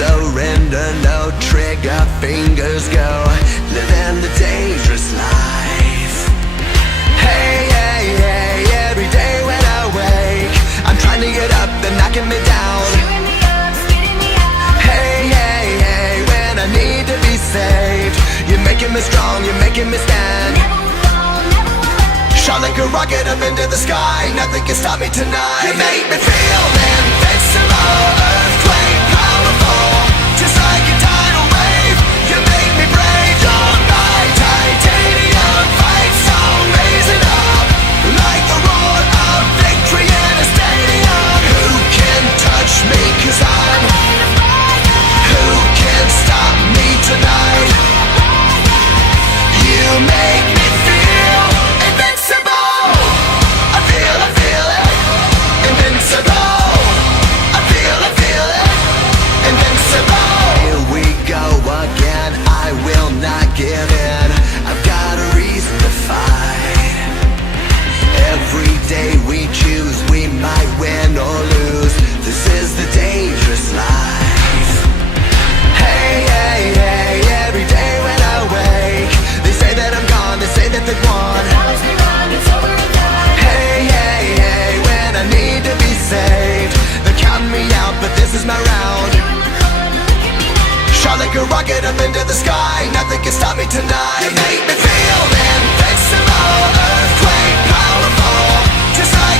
surrender, no trigger fingers go, living the dangerous life. Hey, hey, hey, every day when I wake, I'm trying to get up, they're knocking me down. Hey, hey, hey, when I need to be saved, you're making me strong, you're making me stand. Shot like a rocket up into the sky, nothing can stop me tonight. You make me feel invincible, earthquake powerful, just like a tidal wave. You make me brave, you're my titanium fight song, raising up like the roar of victory in a stadium. Who can touch me, 'cause I'm who can stop me tonight? You make me feel invincible. I feel it, invincible. I feel it, invincible. Here we go again, I will not give in. I've got a reason to fight. Every day we choose, we might win or lose. This is the dangerous life. Hey, hey, hey, every day when I wake, they say that I'm gone, they say that they've won. Hey, hey, hey, when I need to be saved, they're counting me out, but this is my round. Shot like a rocket up into the sky, nothing can stop me tonight. You make me feel invincible, earthquake powerful, just like